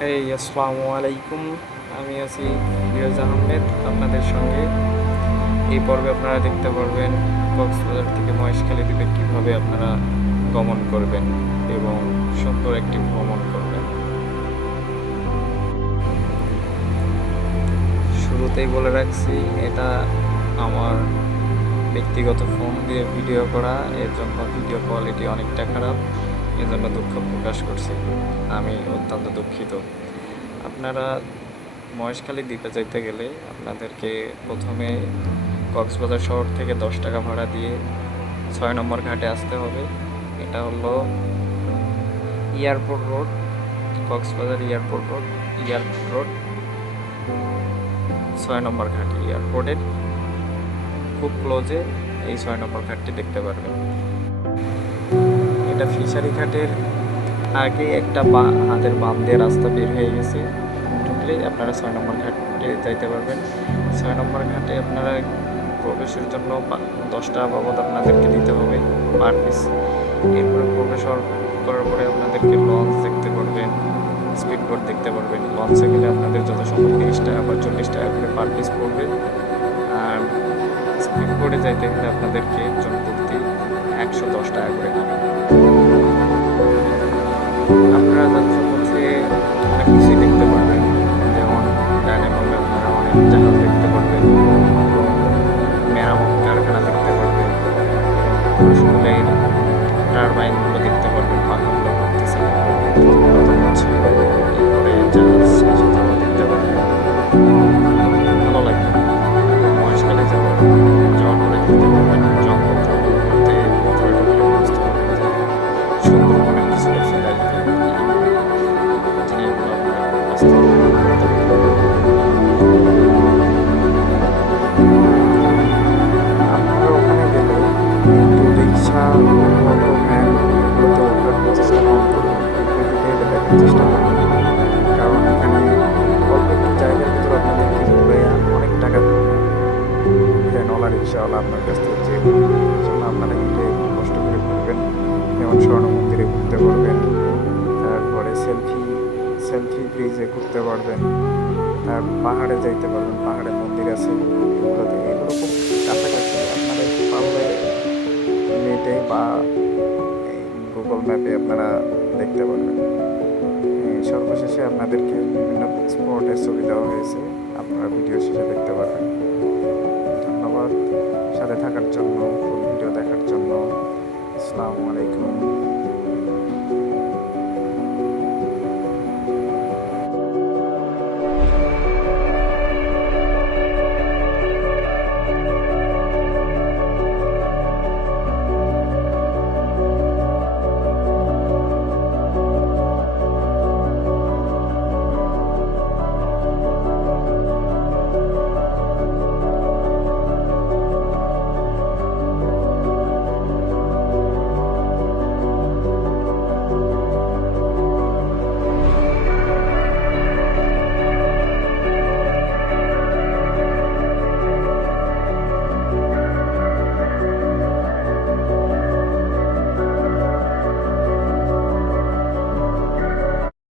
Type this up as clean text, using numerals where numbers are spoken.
আসসালামু আলাইকুম। আমি আছি ফিরোজ আহমেদ আপনাদের সঙ্গে। এই পর্বে আপনারা দেখতে পারবেন কক্সবাজার থেকে মহেশখালী দ্বীপে কীভাবে আপনারা গমন করবেন এবং সুন্দর একটি ভ্রমণ করবেন। শুরুতেই বলে রাখছি, এটা আমার ব্যক্তিগত ফোন দিয়ে ভিডিও করা, এর জন্য ভিডিও কোয়ালিটি অনেকটা খারাপ, এর জন্য দুঃখ প্রকাশ করছি। আমি অত্যন্ত দুঃখিত। আপনারা মহেশখালী দ্বীপে যেতে গেলে আপনাদেরকে প্রথমে কক্সবাজার শহর থেকে 10 টাকা ভাড়া দিয়ে 6 নম্বর ঘাটে আসতে হবে। এটা হলো airport road, Cox's Bazar airport road 6 নম্বর ঘাট। এয়ারপোর্টের খুব ক্লোজে এই 6 নম্বর ঘাটটি দেখতে পারবেন। এটা ফিশারি ঘাটের আগে একটা হাতের বাম দিয়ে রাস্তা বের হয়ে গেছে, ঢুকলেই আপনারা 6 নম্বর ঘাটে যাইতে পারবেন। 6 নম্বর ঘাটে আপনারা প্রবেশের জন্য 10 টাকা বাবদ আপনাদেরকে দিতে হবে পার পিস। এরপরে প্রবেশ করার পরে আপনাদেরকে লঞ্চ দেখতে পারবেন, স্পিড বোট দেখতে পারবেন। লঞ্চে গেলে আপনাদের যত সম্ভব 30 টাকা বা 40 টাকা করে পার পিস পড়বে। আর স্পিড বোটে যাইতে গেলে আপনাদেরকে জন প্রতি 110 টাকা করে নেবে। আপনারা যাত্রা পথে অনেক কিছুই দেখতে পারবেন, যেমন ডাইনে বামে আপনারা অনেক জাহাজ দেখতে পারবেন, মেরামত কারখানা দেখতে পারবেন, স্কুলের টারবাইনগুলো দেখতে পারবেন, পাখাগুলো করতেছে এরপরে জাহাজ সেটাও দেখতে পারবেন। ভালো লাগবে। মহেশখালী যাওয়ার পরে দেখতে পারবেন জঙ্গল বলতে ভিতরে ঢুকলে বুঝতে পারবেন যে সুন্দরবনের কিছুটা ফিল আসবে। জিনিসগুলো আপনারা কাছ থেকে করতে পারবেন। আপনারা ওখানে গেলে একটু রিক্সা, অটো, ভ্যান এগুলোতে ওঠার চেষ্টা কম করবেন, একটু হেঁটে হেঁটে দেখার চেষ্টা করবেন। কারণ এখানে অল্প একটু জায়গার ভিতরে আপনাদেরকে ঘুরে অনেক টাকা ভ্যানওয়ালা রিক্সাওয়ালা আপনার কাছ থেকে চেয়ে করবে। এই জন্য আপনারা হেঁটে একটু কষ্ট করে ঘুরবেন। যেমন স্বর্ণ মন্দিরে ঘুরতে পারবেন, তারপরে সেলফি ব্রিজে ঘুরতে পারবেন, তার পাহাড়ে যাইতে পারবেন, পাহাড়ে মন্দির আছে এগুলোতে। এগুলো খুব কাছাকাছি, আপনারা একটু পারলে নেটে বা গুগল ম্যাপে আপনারা দেখতে পারবেন। সর্বশেষে আপনাদেরকে বিভিন্ন স্পটের ছবি দেওয়া হয়েছে, আপনারা ভিডিও শেষে দেখতে পারবেন। ধন্যবাদ সাথে থাকার জন্য, ফুল ভিডিও দেখার জন্য। আসসালামু আলাইকুম।